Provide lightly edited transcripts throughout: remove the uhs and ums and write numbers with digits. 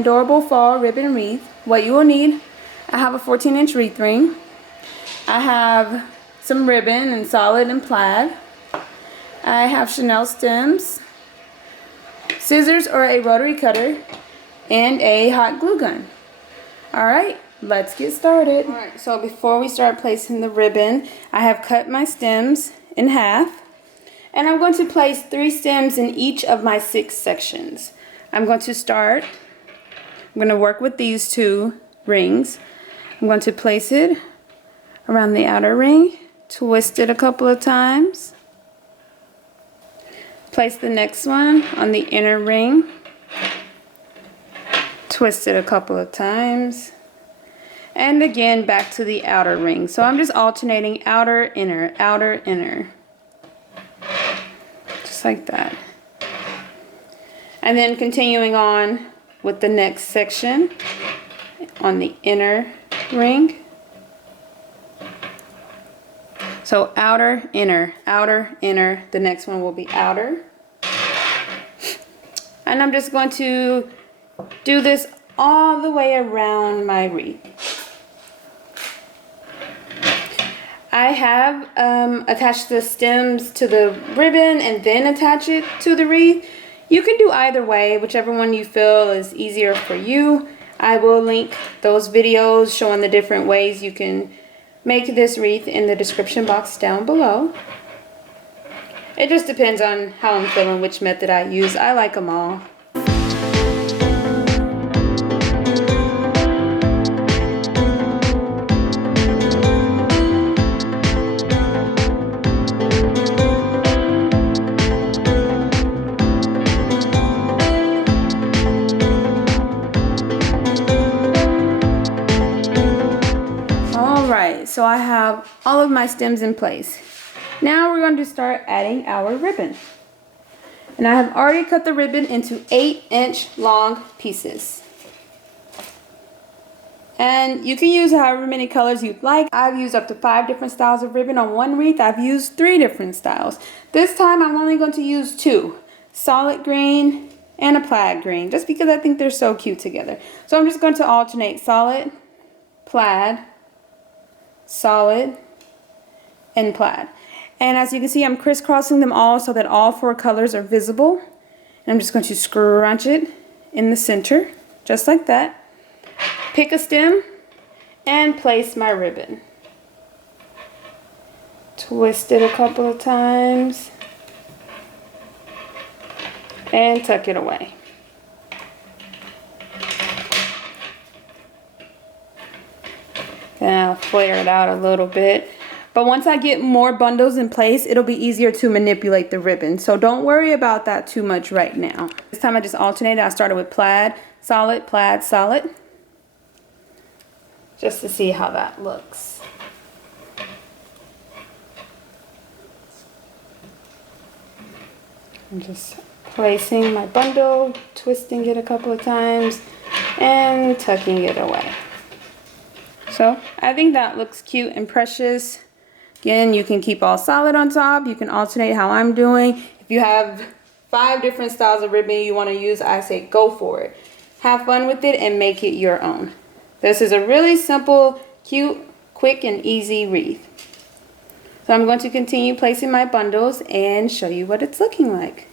adorable fall ribbon wreath. What you will need, I have a 14-inch wreath ring. I have some ribbon in solid and plaid. I have Chanel stems, scissors or a rotary cutter, and a hot glue gun. Alright, let's get started. Alright, so before we start placing the ribbon, I have cut my stems in half. And I'm going to place 3 stems in each of my 6 sections. I'm going to work with these 2 rings. I'm going to place it around the outer ring, twist it a couple of times. Place the next one on the inner ring, twist it a couple of times. And again back to the outer ring. So I'm just alternating outer, inner, outer, inner. Just like that. And then continuing on with the next section on the inner ring. So outer, inner, the next one will be outer. And I'm just going to do this all the way around my wreath. I have attached the stems to the ribbon and then attach it to the wreath. You can do either way, whichever one you feel is easier for you. I will link those videos showing the different ways you can make this wreath in the description box down below. It just depends on how I'm feeling, which method I use. I like them all. So I have all of my stems in place. Now we're going to start adding our ribbon. And I have already cut the ribbon into 8-inch long pieces. And you can use however many colors you'd like. I've used up to 5 different styles of ribbon on one wreath. I've used 3 different styles. This time I'm only going to use 2. Solid green and a plaid green. Just because I think they're so cute together. So I'm just going to alternate solid, plaid, solid, and plaid. And as you can see, I'm crisscrossing them all so that all 4 colors are visible. And I'm just going to scrunch it in the center, just like that. Pick a stem and place my ribbon. Twist it a couple of times and tuck it away. Then I'll flare it out a little bit. But once I get more bundles in place, it'll be easier to manipulate the ribbon. So don't worry about that too much right now. This time I just alternated. I started with plaid, solid, just to see how that looks. I'm just placing my bundle, twisting it a couple of times, and tucking it away. So I think that looks cute and precious. Again, you can keep all solid on top. You can alternate how I'm doing. If you have 5 different styles of ribbon you want to use, I say go for it. Have fun with it and make it your own. This is a really simple, cute, quick, and easy wreath. So I'm going to continue placing my bundles and show you what it's looking like.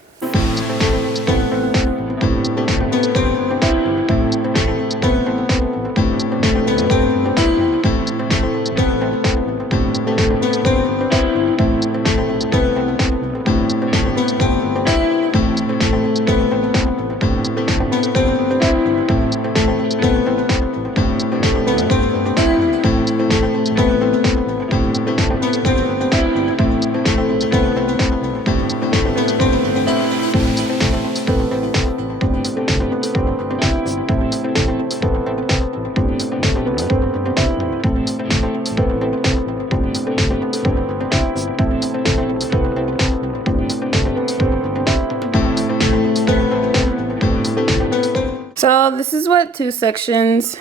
So this is what 2 sections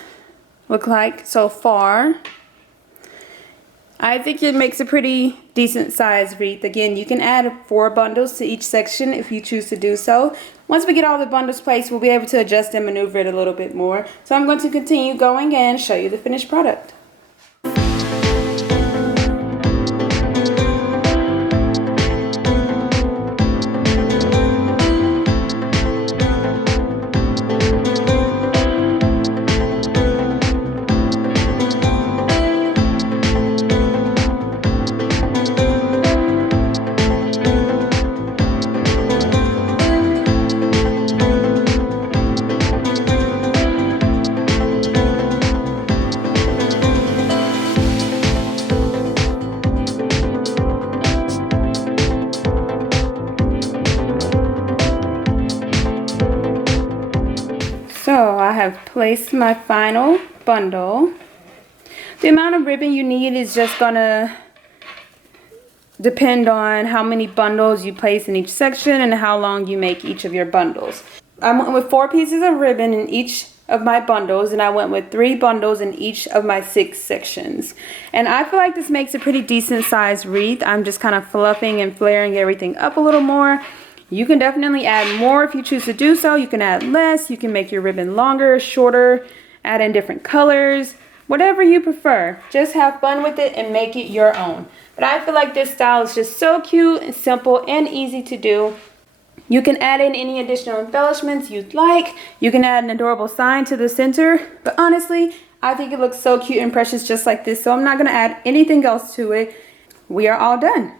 look like so far. I think it makes a pretty decent size wreath. Again, you can add 4 bundles to each section if you choose to do so. Once we get all the bundles placed, we'll be able to adjust and maneuver it a little bit more. So I'm going to continue going and show you the finished product. So I have placed my final bundle. The amount of ribbon you need is just gonna depend on how many bundles you place in each section and how long you make each of your bundles. I went with 4 pieces of ribbon in each of my bundles, and I went with 3 bundles in each of my 6 sections. And I feel like this makes a pretty decent sized wreath. I'm just kind of fluffing and flaring everything up a little more. You can definitely add more if you choose to do so. You can add less. You can make your ribbon longer, shorter, add in different colors, whatever you prefer. Just have fun with it and make it your own. But I feel like this style is just so cute and simple and easy to do. You can add in any additional embellishments you'd like. You can add an adorable sign to the center. But honestly, I think it looks so cute and precious just like this. So I'm not going to add anything else to it. We are all done.